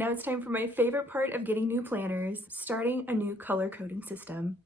Now it's time for my favorite part of getting new planners, starting a new color coding system.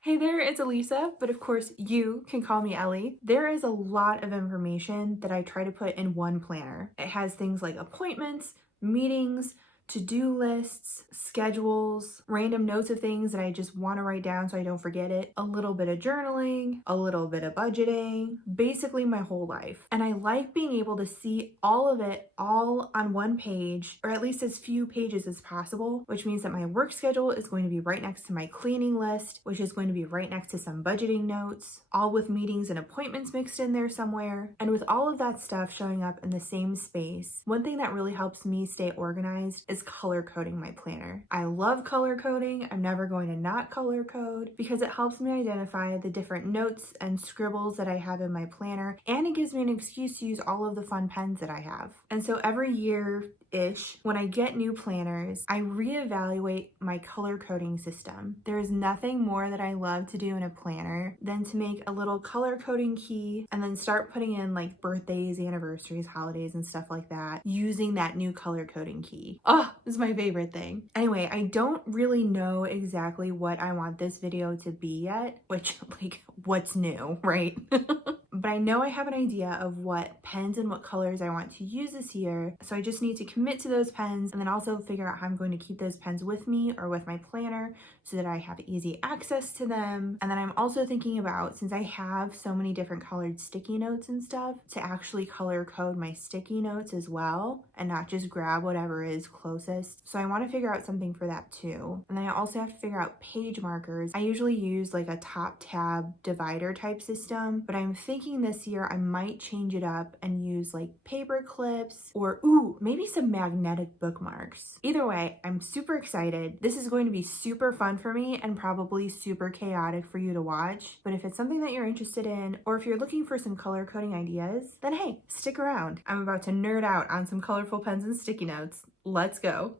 Hey there, it's Elisa, but of course you can call me Ellie. There is a lot of information that I try to put in one planner. It has things like appointments, meetings, to-do lists, schedules, random notes of things that I just want to write down so I don't forget it, a little bit of journaling, a little bit of budgeting, basically my whole life. And I like being able to see all of it all on one page, or at least as few pages as possible, which means that my work schedule is going to be right next to my cleaning list, which is going to be right next to some budgeting notes, all with meetings and appointments mixed in there somewhere. And with all of that stuff showing up in the same space, one thing that really helps me stay organized is color coding my planner. I love color coding. I'm never going to not color code because it helps me identify the different notes and scribbles that I have in my planner, and it gives me an excuse to use all of the fun pens that I have. And so every year-ish, when I get new planners, I reevaluate my color coding system. There is nothing more that I love to do in a planner than to make a little color coding key and then start putting in like birthdays, anniversaries, holidays, and stuff like that using that new color coding key. Oh, this is my favorite thing. Anyway, I don't really know exactly what I want this video to be yet, which like what's new, right? But I know I have an idea of what pens and what colors I want to use this year. So I just need to commit to those pens and then also figure out how I'm going to keep those pens with me or with my planner so that I have easy access to them. And then I'm also thinking about, since I have so many different colored sticky notes and stuff, to actually color code my sticky notes as well and not just grab whatever is closest. So I want to figure out something for that too. And then I also have to figure out page markers. I usually use like a top tab divider type system, but I'm thinking this year I might change it up and use like paper clips or maybe some magnetic bookmarks. Either way, I'm super excited. This is going to be super fun for me and probably super chaotic for you to watch. But if it's something that you're interested in, or if you're looking for some color coding ideas, then hey, stick around. I'm about to nerd out on some colorful pens and sticky notes. Let's go.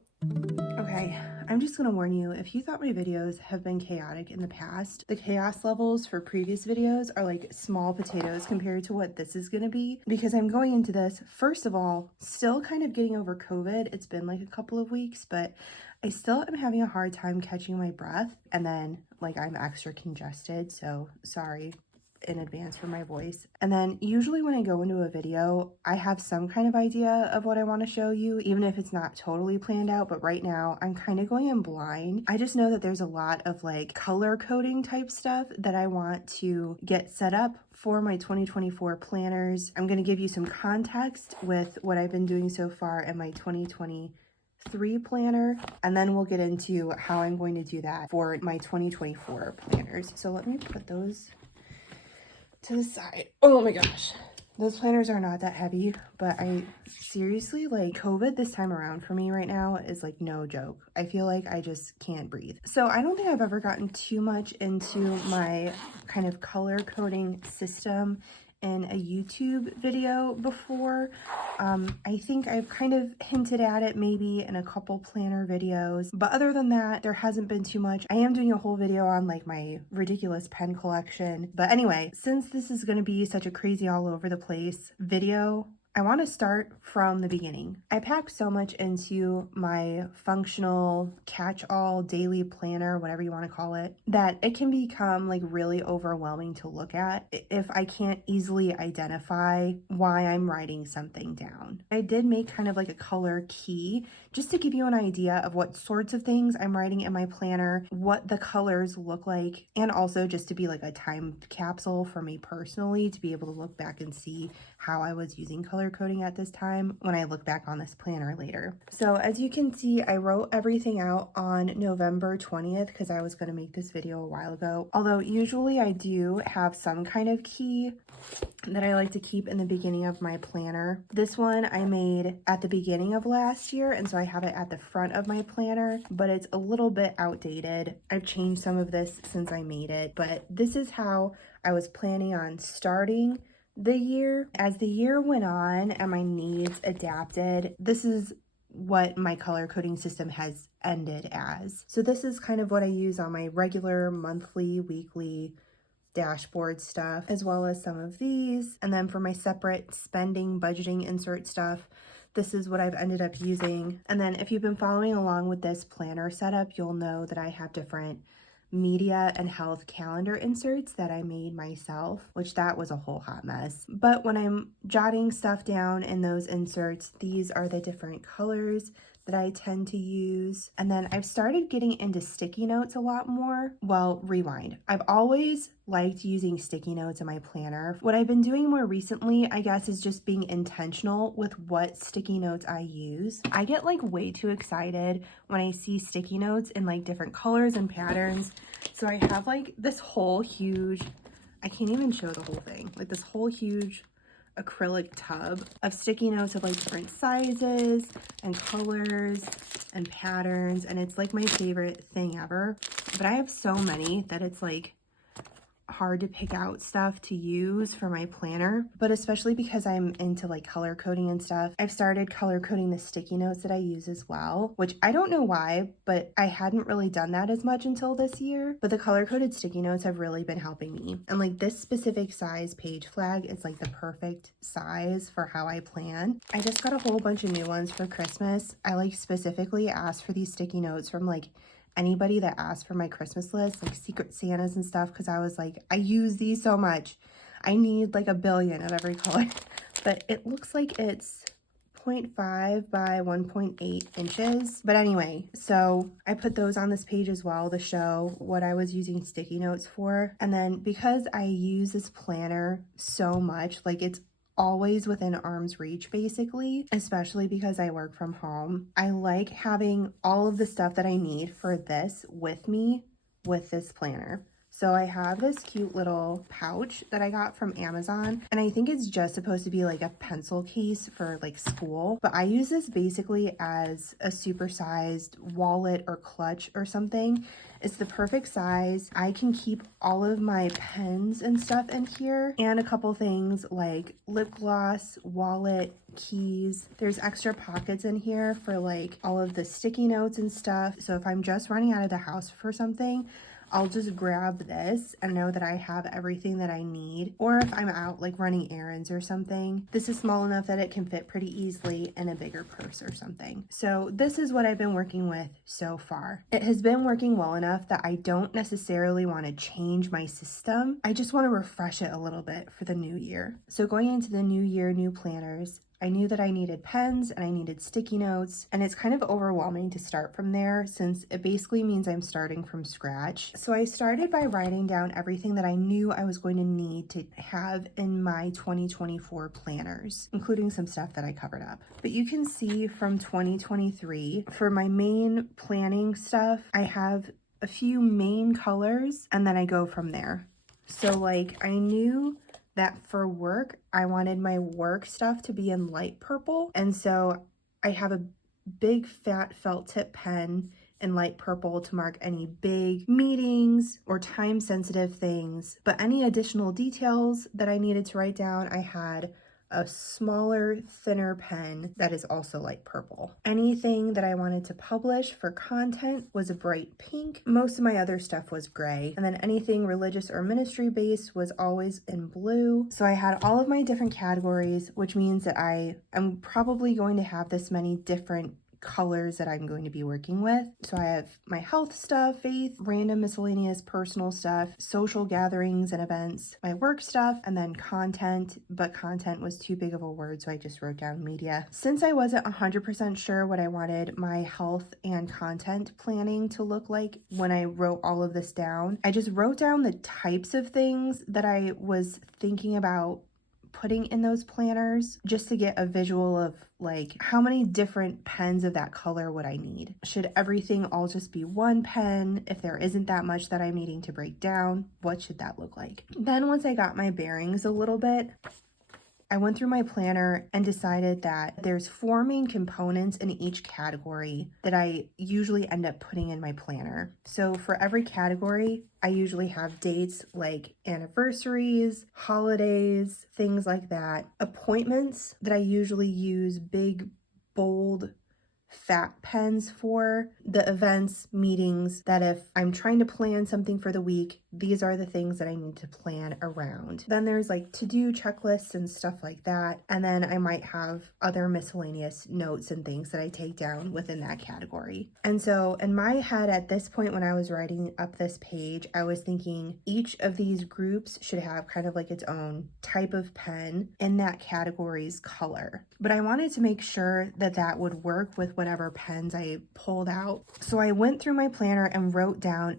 Okay, I'm just gonna warn you, if you thought my videos have been chaotic in the past, the chaos levels for previous videos are like small potatoes compared to what this is gonna be, because I'm going into this, first of all, still kind of getting over COVID. It's been like a couple of weeks, but I still am having a hard time catching my breath, and then like I'm extra congested, so sorry in advance for my voice. And then usually when I go into a video, I have some kind of idea of what I want to show you, even if it's not totally planned out. But right now I'm kind of going in blind. I just know that there's a lot of like color coding type stuff that I want to get set up for my 2024 planners. I'm going to give you some context with what I've been doing so far in my 2023 planner, and then we'll get into how I'm going to do that for my 2024 planners. So let me put those to the side. Oh my gosh, those planners are not that heavy, but I seriously, like, COVID this time around for me right now is like no joke. I feel like I just can't breathe. So I don't think I've ever gotten too much into my kind of color coding system in a YouTube video before. I think I've kind of hinted at it maybe in a couple planner videos, but other than that, there hasn't been too much. I am doing a whole video on like my ridiculous pen collection. But anyway, since this is going to be such a crazy all over the place video, I want to start from the beginning. I packed so much into my functional catch-all daily planner, whatever you want to call it, that it can become like really overwhelming to look at if I can't easily identify why I'm writing something down. I did make kind of like a color key just to give you an idea of what sorts of things I'm writing in my planner, what the colors look like, and also just to be like a time capsule for me personally to be able to look back and see how I was using color coding at this time when I look back on this planner later. So as you can see, I wrote everything out on November 20th because I was going to make this video a while ago. Although usually I do have some kind of key that I like to keep in the beginning of my planner. This one I made at the beginning of last year, and so I have it at the front of my planner, but it's a little bit outdated. I've changed some of this since I made it, but this is how I was planning on starting the year. As the year went on and my needs adapted, this is what my color coding system has ended as. So this is kind of what I use on my regular monthly, weekly dashboard stuff, as well as some of these. And then for my separate spending, budgeting insert stuff, this is what I've ended up using. And then if you've been following along with this planner setup, you'll know that I have different media and health calendar inserts that I made myself, which that was a whole hot mess. But when I'm jotting stuff down in those inserts, these are the different colors that I tend to use. And then I've started getting into sticky notes a lot more. Well, rewind. I've always liked using sticky notes in my planner. What I've been doing more recently, I guess, is just being intentional with what sticky notes I use. I get like way too excited when I see sticky notes in like different colors and patterns. So I have like this whole huge, I can't even show the whole thing, like this whole huge acrylic tub of sticky notes of like different sizes and colors and patterns, and it's like my favorite thing ever. But I have so many that it's like hard to pick out stuff to use for my planner, but especially because I'm into like color coding and stuff, I've started color coding the sticky notes that I use as well, which I don't know why, but I hadn't really done that as much until this year. But the color coded sticky notes have really been helping me. And like this specific size page flag is like the perfect size for how I plan. I just got a whole bunch of new ones for Christmas. I like specifically asked for these sticky notes from like anybody that asked for my Christmas list, like Secret Santas and stuff, because I was like, I use these so much. I need like a billion of every color. But it looks like it's 0.5 by 1.8 inches. But anyway, so I put those on this page as well to show what I was using sticky notes for. And then because I use this planner so much, like it's always within arm's reach basically, especially because I work from home, I like having all of the stuff that I need for this with me with this planner. So I have this cute little pouch that I got from Amazon, and I think it's just supposed to be like a pencil case for like school, but I use this basically as a supersized wallet or clutch or something. It's the perfect size. I can keep all of my pens and stuff in here, and a couple things like lip gloss, wallet, keys. There's extra pockets in here for like all of the sticky notes and stuff. So if I'm just running out of the house for something, I'll just grab this and know that I have everything that I need. Or if I'm out like running errands or something, this is small enough that it can fit pretty easily in a bigger purse or something. So this is what I've been working with so far. It has been working well enough that I don't necessarily want to change my system. I just want to refresh it a little bit for the new year. So going into the new year, new planners, I knew that I needed pens and I needed sticky notes, and it's kind of overwhelming to start from there since it basically means I'm starting from scratch. So I started by writing down everything that I knew I was going to need to have in my 2024 planners, including some stuff that I covered up. But you can see from 2023, for my main planning stuff, I have a few main colors and then I go from there. So like I knew that for work, I wanted my work stuff to be in light purple. And so I have a big fat felt tip pen in light purple to mark any big meetings or time sensitive things. But any additional details that I needed to write down, I had a smaller, thinner pen that is also light purple. Anything that I wanted to publish for content was a bright pink. Most of my other stuff was gray. And then anything religious or ministry based was always in blue. So I had all of my different categories, which means that I am probably going to have this many different colors that I'm going to be working with. So I have my health stuff, faith, random miscellaneous personal stuff, social gatherings and events, my work stuff, and then content, but content was too big of a word, so I just wrote down media. Since I wasn't 100% sure what I wanted my health and content planning to look like when I wrote all of this down, I just wrote down the types of things that I was thinking about putting in those planners just to get a visual of like how many different pens of that color would I need. Should everything all just be one pen? If there isn't that much that I'm needing to break down, what should that look like? Then once I got my bearings a little bit, I went through my planner and decided that there's 4 main components in each category that I usually end up putting in my planner. So for every category, I usually have dates like anniversaries, holidays, things like that. Appointments that I usually use big, bold, fat pens for. The events, meetings that if I'm trying to plan something for the week, these are the things that I need to plan around. Then there's like to-do checklists and stuff like that. And then I might have other miscellaneous notes and things that I take down within that category. And so in my head at this point, when I was writing up this page, I was thinking each of these groups should have kind of like its own type of pen in that category's color. But I wanted to make sure that that would work with whatever pens I pulled out. So I went through my planner and wrote down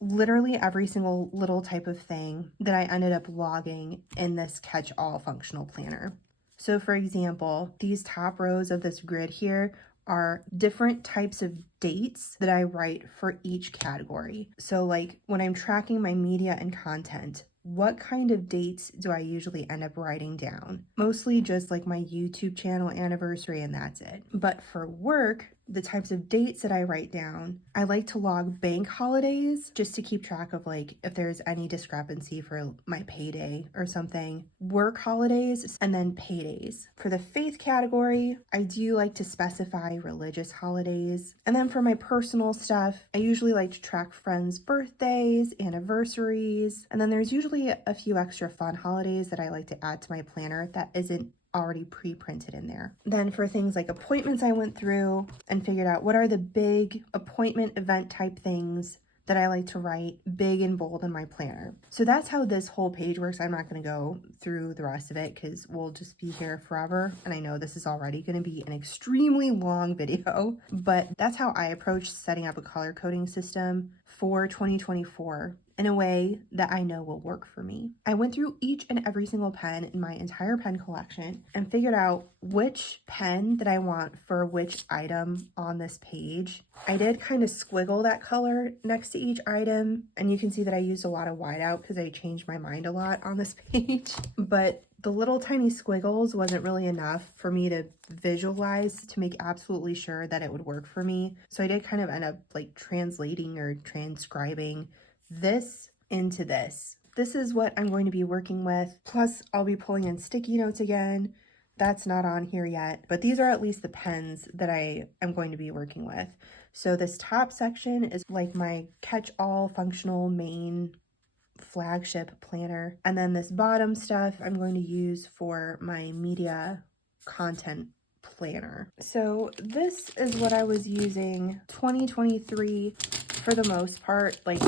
literally every single little type of thing that I ended up logging in this catch-all functional planner. So for example, these top rows of this grid here are different types of dates that I write for each category. So like when I'm tracking my media and content, what kind of dates do I usually end up writing down? Mostly just like my YouTube channel anniversary, and that's it. But for work, the types of dates that I write down, I like to log bank holidays just to keep track of like if there's any discrepancy for my payday or something. Work holidays, and then paydays. For the faith category, I do like to specify religious holidays. And then for my personal stuff, I usually like to track friends' birthdays, anniversaries, and then there's usually a few extra fun holidays that I like to add to my planner that isn't already pre-printed in there. Then for things like appointments, I went through and figured out what are the big appointment event type things that I like to write big and bold in my planner. So that's how this whole page works. I'm not going to go through the rest of it because we'll just be here forever. And I know this is already going to be an extremely long video, but that's how I approach setting up a color coding system for 2024 in a way that I know will work for me. I went through each and every single pen in my entire pen collection and figured out which pen that I want for which item on this page. I did kind of squiggle that color next to each item, and you can see that I used a lot of whiteout because I changed my mind a lot on this page. But the little tiny squiggles wasn't really enough for me to visualize to make absolutely sure that it would work for me. So I did kind of end up like translating or transcribing this into this. This is what I'm going to be working with. Plus, I'll be pulling in sticky notes again. That's not on here yet, but these are at least the pens that I am going to be working with. So this top section is like my catch-all functional main flagship planner. And then this bottom stuff I'm going to use for my media content planner. So this is what I was using 2023 for the most part. Like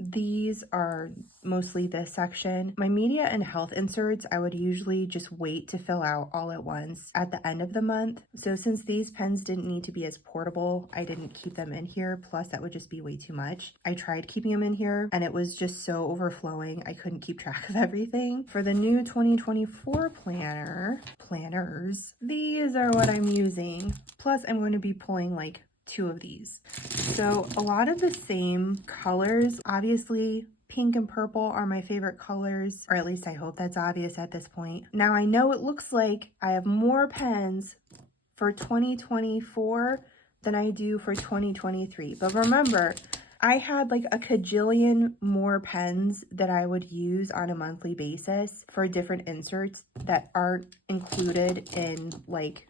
these are mostly this section. My media and health inserts, I would usually just wait to fill out all at once at the end of the month. So since these pens didn't need to be as portable, I didn't keep them in here. Plus that would just be way too much. I tried keeping them in here and it was just so overflowing. I couldn't keep track of everything. For the new 2024 planners, these are what I'm using. Plus I'm going to be pulling like 2 of these. So a lot of the same colors. Obviously pink and purple are my favorite colors, or at least I hope that's obvious at this point. Now I know it looks like I have more pens for 2024 than I do for 2023, but remember I had like a cajillion more pens that I would use on a monthly basis for different inserts that aren't included in like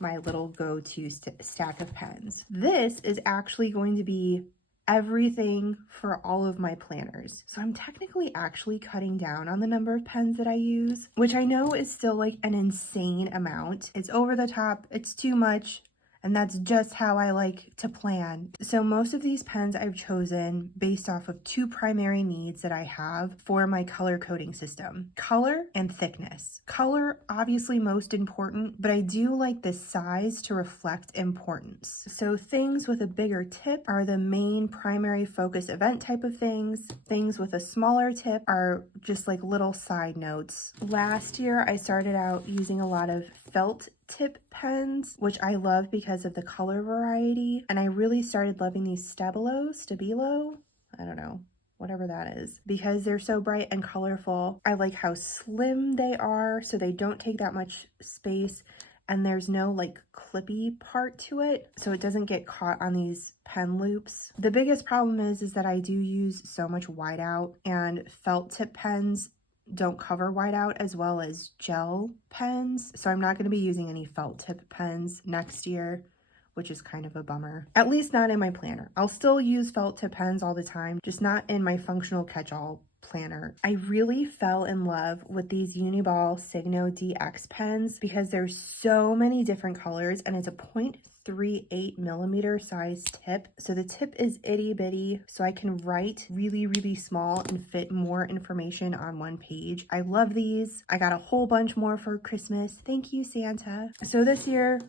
my little go-to stack of pens. This is actually going to be everything for all of my planners. So I'm technically actually cutting down on the number of pens that I use, which I know is still like an insane amount. It's over the top, it's too much, and that's just how I like to plan. So most of these pens I've chosen based off of 2 primary needs that I have for my color coding system: color and thickness. Color, obviously most important, but I do like the size to reflect importance. So things with a bigger tip are the main primary focus event type of things. Things with a smaller tip are just like little side notes. Last year, I started out using a lot of felt tip pens, which I love because of the color variety. And I really started loving these Stabilo, I don't know, whatever that is, because they're so bright and colorful. I like how slim they are, so they don't take that much space, and there's no like clippy part to it, so it doesn't get caught on these pen loops. The biggest problem is that I do use so much whiteout, and felt tip pens don't cover whiteout as well as gel pens, so I'm not going to be using any felt tip pens next year, which is kind of a bummer. At least not in my planner. I'll still use felt tip pens all the time, just not in my functional catch-all planner. I really fell in love with these Uniball Signo DX pens because there's so many different colors, and it's a 0.38 millimeter size tip. So the tip is itty bitty, so I can write really, really small and fit more information on one page. I love these. I got a whole bunch more for Christmas. Thank you, Santa. So this year,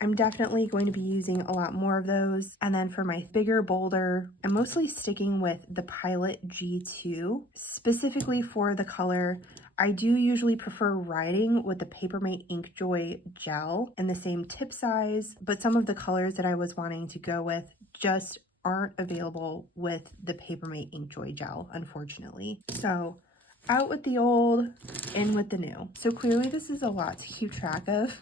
I'm definitely going to be using a lot more of those. And then for my bigger, bolder, I'm mostly sticking with the Pilot G2. Specifically for the color, I do usually prefer writing with the Papermate Inkjoy gel in the same tip size, but some of the colors that I was wanting to go with just aren't available with the Papermate Inkjoy gel, unfortunately. So out with the old, in with the new. So clearly this is a lot to keep track of.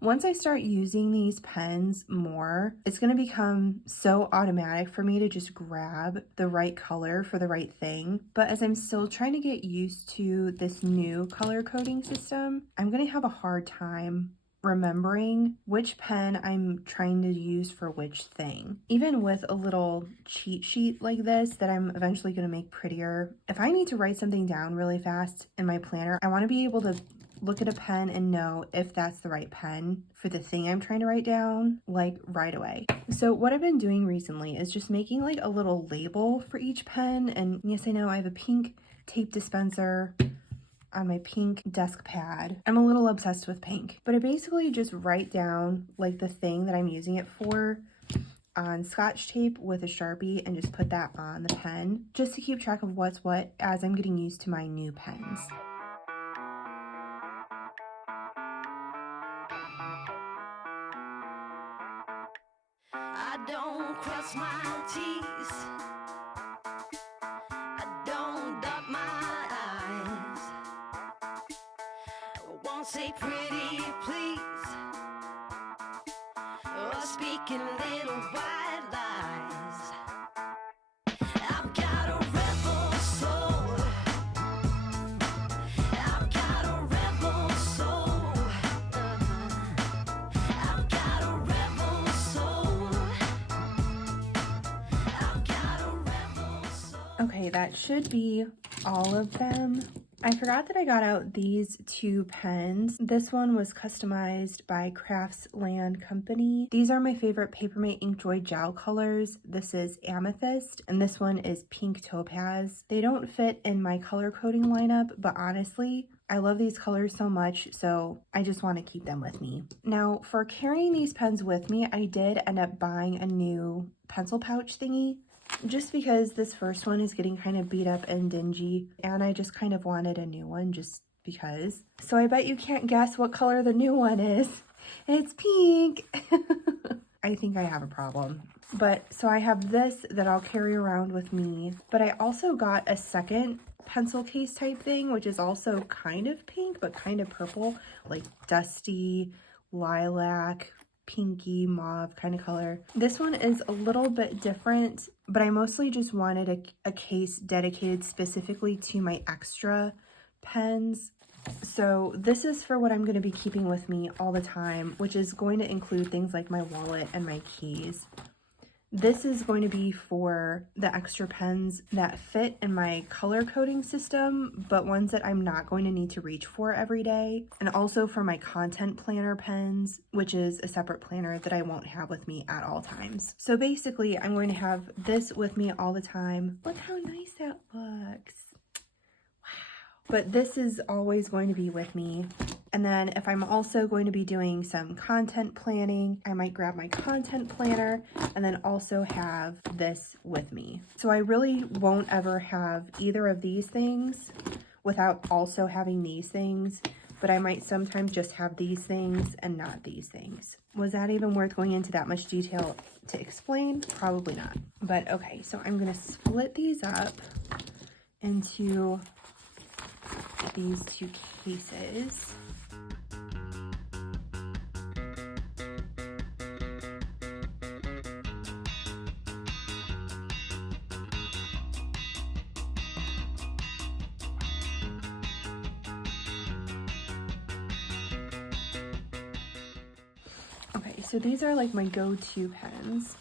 Once I start using these pens more, it's going to become so automatic for me to just grab the right color for the right thing. But as I'm still trying to get used to this new color coding system, I'm going to have a hard time remembering which pen I'm trying to use for which thing. Even with a little cheat sheet like this that I'm eventually going to make prettier, if I need to write something down really fast in my planner, I want to be able to look at a pen and know if that's the right pen for the thing I'm trying to write down, like right away. So what I've been doing recently is just making like a little label for each pen. And yes, I know I have a pink tape dispenser on my pink desk pad. I'm a little obsessed with pink, but I basically just write down like the thing that I'm using it for on Scotch tape with a Sharpie and just put that on the pen just to keep track of what's what as I'm getting used to my new pens. I don't cross my T's, I don't dot my I's, I won't say pretty please, or speak in little white lies. I've got a rebel soul, I've got a rebel soul, I've got a rebel soul, I've got a rebel soul. Okay, that should be all of them. I forgot that I got out these two pens. This one was customized by Craftsland Company. These are my favorite Papermate Inkjoy gel colors. This is Amethyst, and this one is Pink Topaz. They don't fit in my color coding lineup, but honestly, I love these colors so much, so I just want to keep them with me. Now, for carrying these pens with me, I did end up buying a new pencil pouch thingy, just because this first one is getting kind of beat up and dingy, and I just kind of wanted a new one just because. So I bet you can't guess what color the new one is. It's pink. I think I have a problem. But so I have this that I'll carry around with me, but I also got a second pencil case type thing, which is also kind of pink, but kind of purple, like dusty lilac, pinky mauve kind of color. This one is a little bit different, but I mostly just wanted a case dedicated specifically to my extra pens. So this is for what I'm going to be keeping with me all the time, which is going to include things like my wallet and my keys. This is going to be for the extra pens that fit in my color coding system, but ones that I'm not going to need to reach for every day. And also for my content planner pens, which is a separate planner that I won't have with me at all times. So basically, I'm going to have this with me all the time. Look how nice that looks. But this is always going to be with me. And then if I'm also going to be doing some content planning, I might grab my content planner and then also have this with me. So I really won't ever have either of these things without also having these things, but I might sometimes just have these things and not these things. Was that even worth going into that much detail to explain? Probably not. But okay, so I'm gonna split these up into these two cases. Okay, So these are like my go-to pens.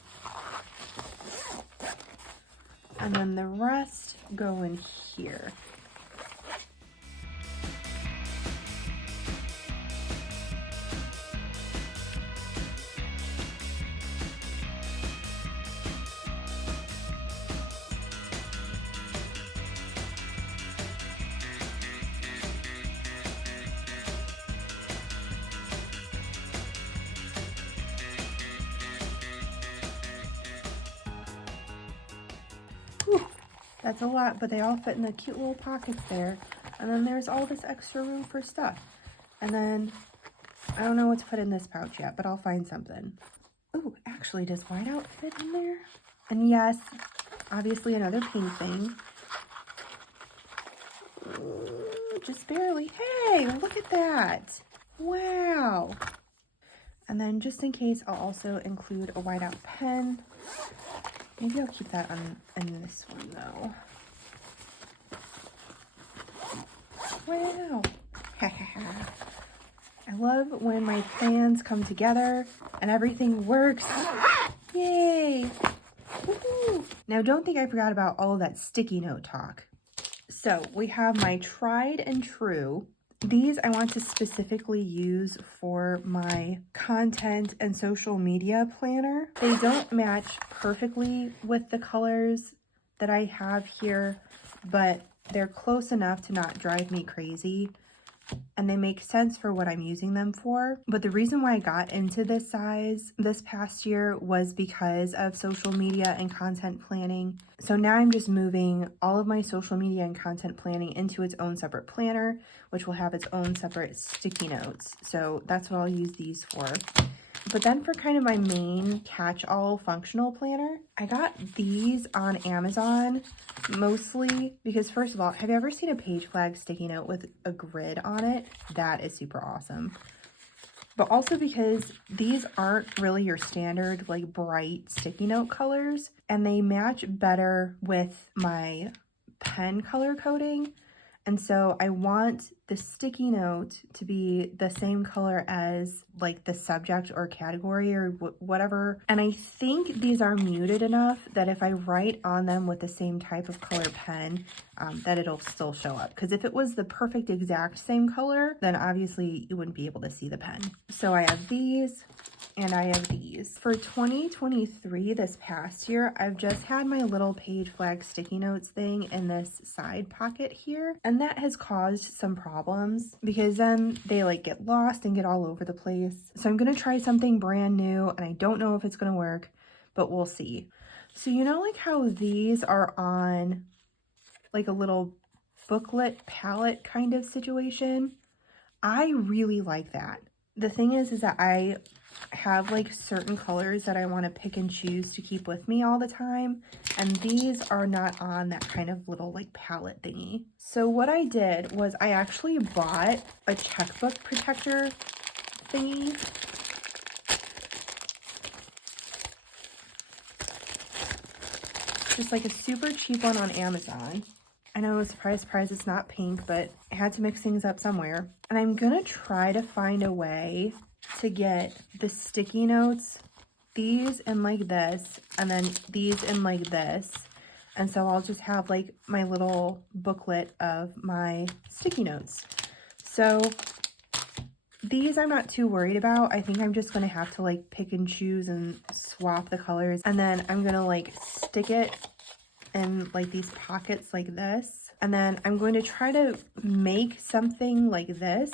And then the rest go in here. Whew, that's a lot, but they all fit in the cute little pockets there. And then there's all this extra room for stuff. And then, I don't know what to put in this pouch yet, but I'll find something. Ooh, actually, does whiteout fit in there? And yes, obviously another pink thing. Ooh, just barely. Hey, look at that. Wow. And then just in case, I'll also include a whiteout pen. Maybe I'll keep that in this one though. Wow. I love when my plans come together and everything works. Yay. Woo-hoo. Now don't think I forgot about all of that sticky note talk. So we have my tried and true. These I want to specifically use for my content and social media planner. They don't match perfectly with the colors that I have here, but they're close enough to not drive me crazy. And they make sense for what I'm using them for. But the reason why I got into this size this past year was because of social media and content planning. So now I'm just moving all of my social media and content planning into its own separate planner, which will have its own separate sticky notes. So that's what I'll use these for. But then for kind of my main catch-all functional planner, I got these on Amazon mostly because, first of all, have you ever seen a page flag sticky note with a grid on it? That is super awesome. But also because these aren't really your standard like bright sticky note colors, and they match better with my pen color coding. And so I want the sticky note to be the same color as like the subject or category or whatever. And I think these are muted enough that if I write on them with the same type of color pen, that it'll still show up. Because if it was the perfect exact same color, then obviously you wouldn't be able to see the pen. So I have these and I have these. For 2023, this past year, I've just had my little page flag sticky notes thing in this side pocket here. And that has caused some problems because then they like get lost and get all over the place. So I'm gonna try something brand new and I don't know if it's gonna work, but we'll see. So you know like how these are on like a little booklet palette kind of situation? I really like that. The thing is that I have like certain colors that I want to pick and choose to keep with me all the time, and these are not on that kind of little like palette thingy. So what I did was I actually bought a checkbook protector thingy. Just like a super cheap one on Amazon. I know, surprise, surprise, it's not pink, but I had to mix things up somewhere. And I'm gonna try to find a way to get the sticky notes, these in like this, and then these in like this. And so I'll just have like my little booklet of my sticky notes. So these I'm not too worried about. I think I'm just gonna have to like pick and choose and swap the colors. And then I'm gonna like stick it in like these pockets like this. And then I'm going to try to make something like this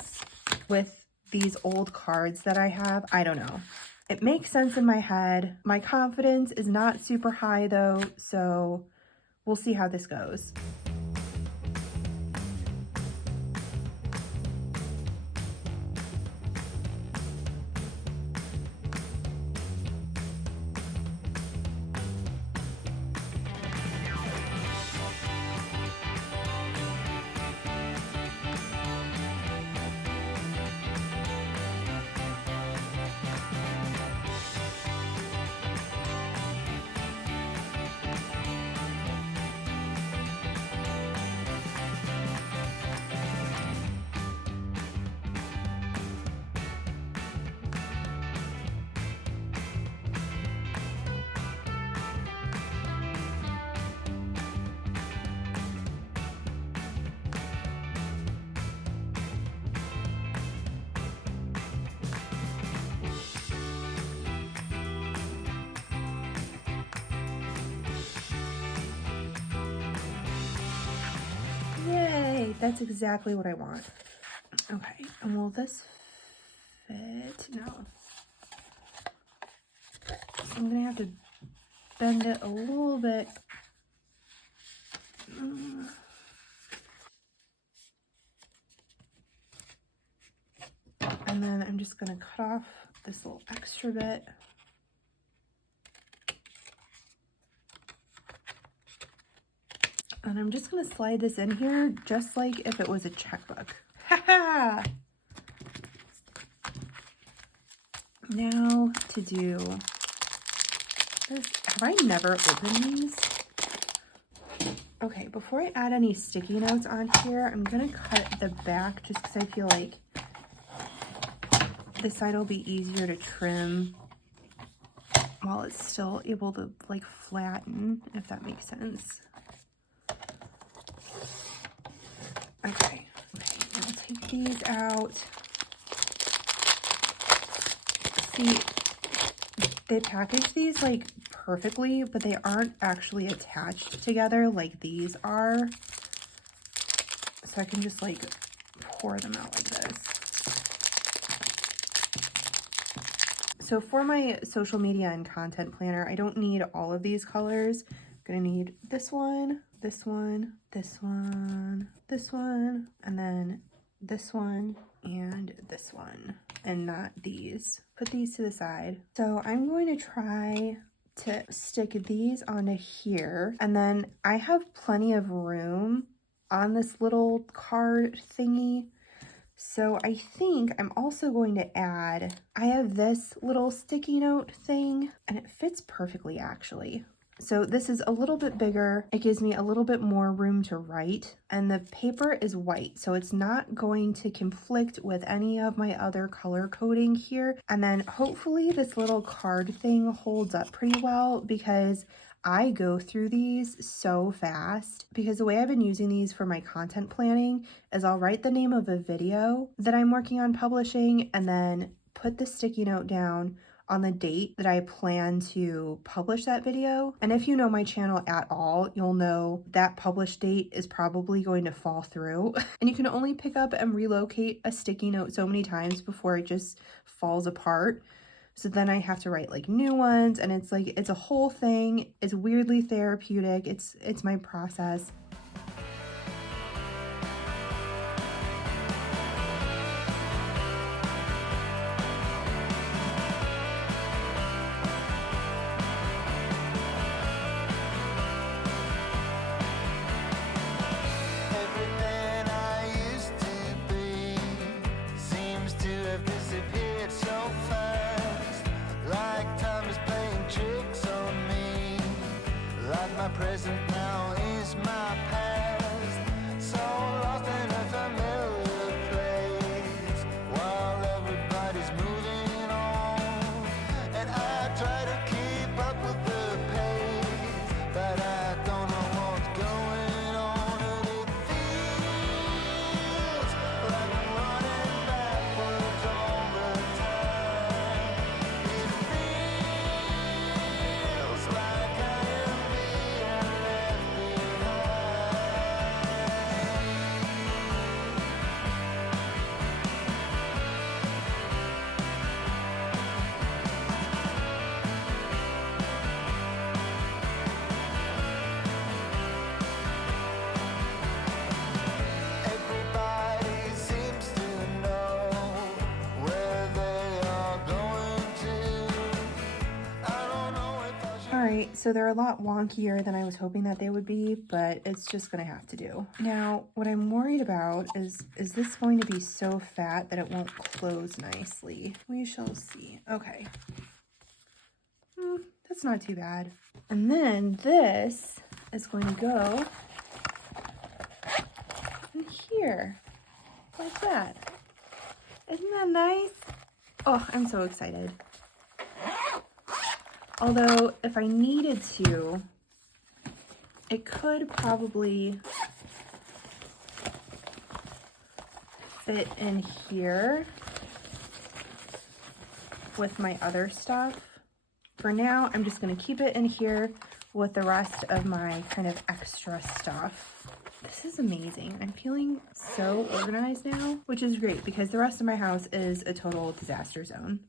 with these old cards that I have. I don't know. It makes sense in my head. My confidence is not super high though, so we'll see how this goes. That's exactly what I want. Okay, and will this fit? No. So I'm gonna have to bend it a little bit. And then I'm just gonna cut off this little extra bit. And I'm just gonna slide this in here just like if it was a checkbook. Haha! Now to do this. Have I never opened these? Okay, before I add any sticky notes on here, I'm gonna cut the back just because I feel like this side will be easier to trim while it's still able to like flatten, if that makes sense. Okay, I'll take these out. See, they package these like perfectly, but they aren't actually attached together like these are. So I can just like pour them out like this. So for my social media and content planner, I don't need all of these colors. I'm gonna need this one, this one, this one, this one, and then this one and this one, and not these. Put these to the side. So I'm going to try to stick these onto here, and then I have plenty of room on this little card thingy. So I think I'm also going to add, I have this little sticky note thing, and it fits perfectly actually. So this is a little bit bigger. It gives me a little bit more room to write, and the paper is white, so it's not going to conflict with any of my other color coding here. And then hopefully this little card thing holds up pretty well, because I go through these so fast, because the way I've been using these for my content planning is I'll write the name of a video that I'm working on publishing and then put the sticky note down on the date that I plan to publish that video. And if you know my channel at all, you'll know that published date is probably going to fall through. And you can only pick up and relocate a sticky note so many times before it just falls apart. So then I have to write like new ones, and it's like, it's a whole thing. It's weirdly therapeutic. It's my process. Everything I used to be seems to have disappeared so fast. Like time is playing tricks on me. Like my present now is my past. So lost in a familiar place while everybody's moving on. And I try to keep up with the pace, but I don't know what's going on. And it feels like I'm running backwards all the time. It feels like I am being left Everybody seems to know where they are going to. I don't know if I should. All right, so they're a lot wonkier than I was hoping that they would be, but it's just gonna have to do. Now, what I'm worried about is this going to be so fat that it won't close nicely? We shall see. Okay. That's not too bad. And then this is going to go in here, like that. Isn't that nice? Oh, I'm so excited. Although, if I needed to, it could probably fit in here with my other stuff. For now, I'm just going to keep it in here with the rest of my kind of extra stuff. This is amazing. I'm feeling so organized now, which is great because the rest of my house is a total disaster zone.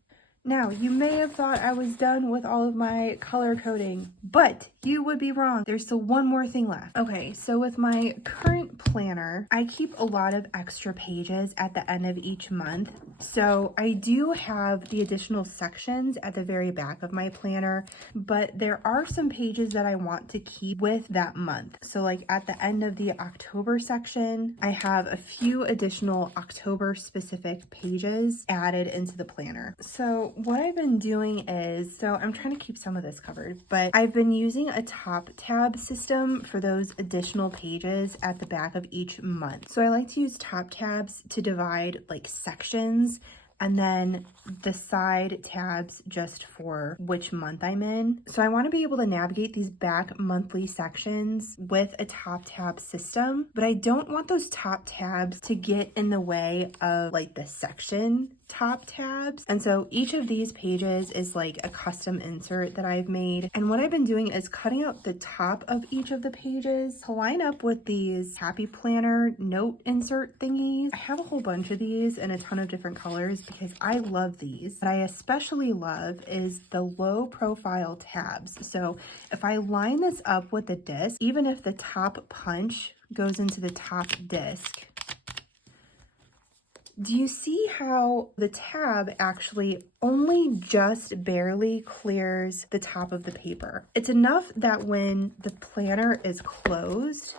Now, you may have thought I was done with all of my color coding, but you would be wrong. There's still one more thing left. Okay, so with my current planner, I keep a lot of extra pages at the end of each month. So I do have the additional sections at the very back of my planner, but there are some pages that I want to keep with that month. So like at the end of the October section, I have a few additional October specific pages added into the planner. So what I've been doing is, so I'm trying to keep some of this covered, but I've been using a top tab system for those additional pages at the back of each month. So I like to use top tabs to divide like sections, and then the side tabs just for which month I'm in. So I want to be able to navigate these back monthly sections with a top tab system, but I don't want those top tabs to get in the way of like the section top tabs. And so each of these pages is like a custom insert that I've made. And what I've been doing is cutting out the top of each of the pages to line up with these Happy Planner note insert thingies. I have a whole bunch of these in a ton of different colors because I love these. What I especially love is the low profile tabs. So if I line this up with the disc, even if the top punch goes into the top disc, do you see how the tab actually only just barely clears the top of the paper? It's enough that when the planner is closed,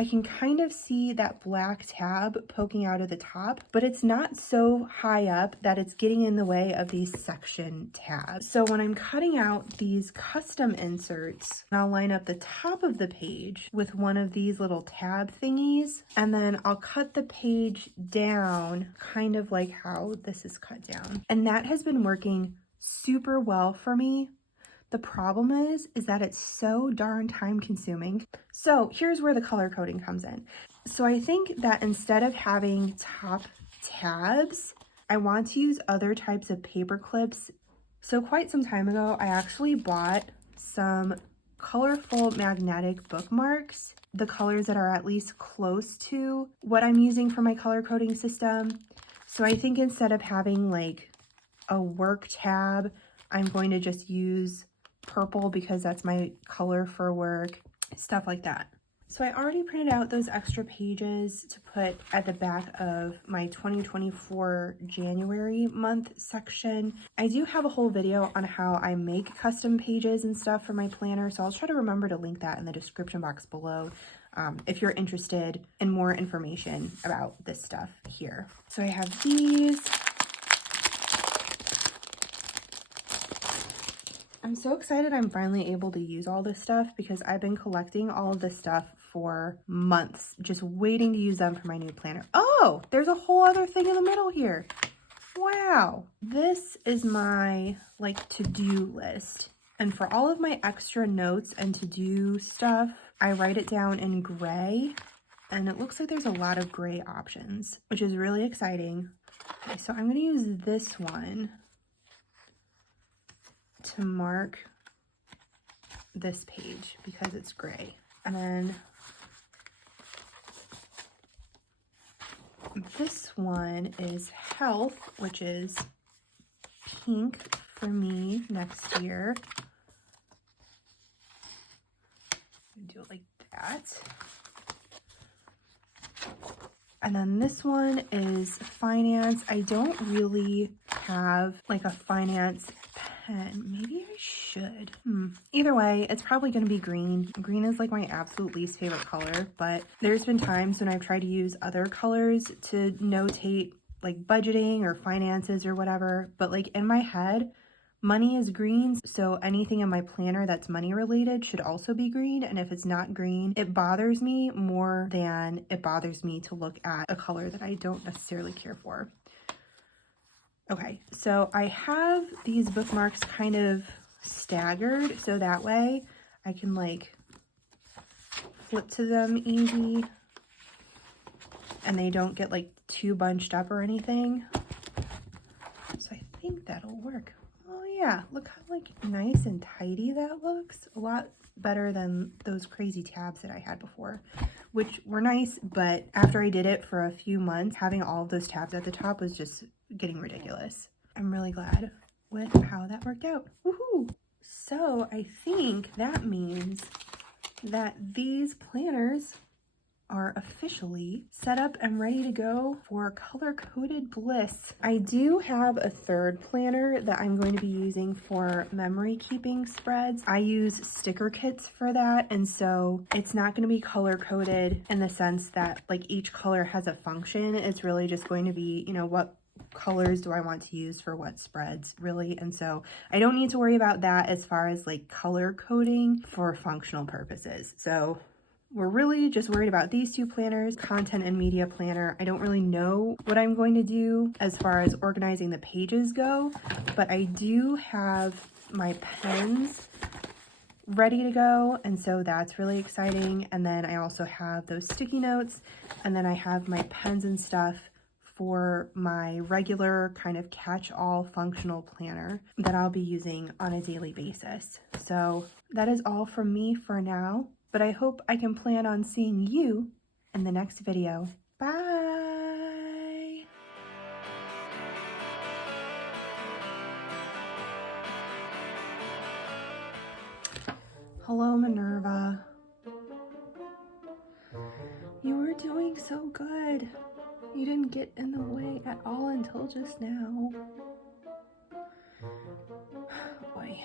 I can kind of see that black tab poking out of the top, but it's not so high up that it's getting in the way of these section tabs. So when I'm cutting out these custom inserts, I'll line up the top of the page with one of these little tab thingies, and then I'll cut the page down, kind of like how this is cut down. And that has been working super well for me. The problem is that it's so darn time consuming. So here's where the color coding comes in. So I think that instead of having top tabs, I want to use other types of paper clips. So quite some time ago, I actually bought some colorful magnetic bookmarks, the colors that are at least close to what I'm using for my color coding system. So I think instead of having like a work tab, I'm going to just use purple because that's my color for work, stuff like that. So I already printed out those extra pages to put at the back of my 2024 January month section. I do have a whole video on how I make custom pages and stuff for my planner, so I'll try to remember to link that in the description box below if you're interested in more information about this stuff here. So I have these. I'm so excited I'm finally able to use all this stuff because I've been collecting all of this stuff for months, just waiting to use them for my new planner. Oh, there's a whole other thing in the middle here. Wow. This is my like to-do list. And for all of my extra notes and to-do stuff, I write it down in gray. And it looks like there's a lot of gray options, which is really exciting. Okay, so I'm going to use this one to mark this page because it's gray. And then this one is health, which is pink for me next year. Do it like that. And then this one is finance. I don't really have like a finance pen. Maybe I should. Either way, it's probably going to be green. Green is like my absolute least favorite color, but there's been times when I've tried to use other colors to notate like budgeting or finances or whatever, but like in my head, money is green, so anything in my planner that's money related should also be green, and if it's not green, it bothers me more than it bothers me to look at a color that I don't necessarily care for. Okay, so I have these bookmarks kind of staggered, so that way I can like flip to them easy, and they don't get like too bunched up or anything. So I think that'll work. Oh yeah, look how like nice and tidy that looks. A lot better than those crazy tabs that I had before, which were nice, but after I did it for a few months, having all of those tabs at the top was just getting ridiculous. I'm really glad with how that worked out. Woohoo! So I think that means that these planners are officially set up and ready to go for color-coded bliss. I do have a third planner that I'm going to be using for memory keeping spreads. I use sticker kits for that, and so it's not going to be color-coded in the sense that like each color has a function. It's really just going to be, you know, what colors do I want to use for what spreads, really. And so I don't need to worry about that as far as like color coding for functional purposes. So we're really just worried about these two planners, content and media planner. I don't really know what I'm going to do as far as organizing the pages go, but I do have my pens ready to go, and so that's really exciting. And then I also have those sticky notes, and then I have my pens and stuff for my regular kind of catch-all functional planner that I'll be using on a daily basis. So that is all from me for now, but I hope I can plan on seeing you in the next video. Bye! Hello, Minerva. You were doing so good. You didn't get in the way at all until just now. Boy.